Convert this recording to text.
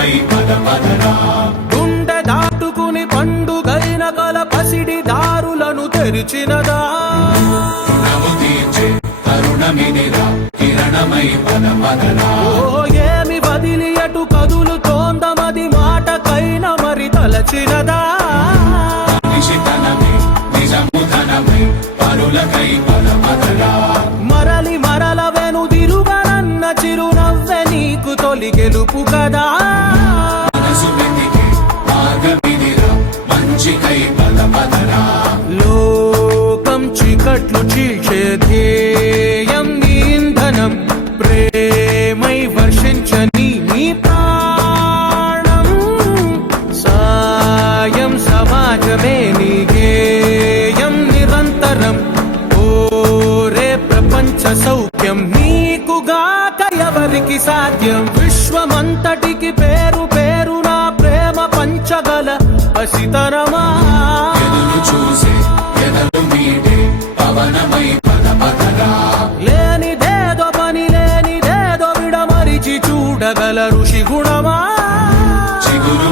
పరులకై పద పదరా గుండె దాటుకుని పండుగైన కల పసిడి దారులను తెరిచినదా రుణము తీర్చే తరుణమిదిరా కిరణమై పద పదరా ఓ ఏమి వదిలి అటు కదులుతోందమది మాటకైన మరి తలచినదా నిశితనమే నిజముధనమై పరులకై పద పదరా మరలి మరల వెనుదిరుగనన్న చిరునవ్వె నీకు తొలి గెలుపు కదా మనసు వెతికే మార్గమిదిరా మంచికై పద పదరా లోకం చీకట్లు చీల్చే ధ్యేయం నీ ఇంధనం ప్రేమై వర్షించని నీ ప్రాణం సాయం సమాజమే నీ గేయం నిరంతరం ఓరే ప్రపంచ సౌఖ్యం నీకుగాక ఎవరికి సాధ్యం విశ్వమంతటికి పేరు పేరు నా ప్రేమ పంచగల పసితరమా ఎదురు చూసే ఎదలు మీటే పవనమై పద పదరా లేనిదేదో పని లేనిదేదో విడమరిచి చూడగల ఋషి గుణమా చిగురు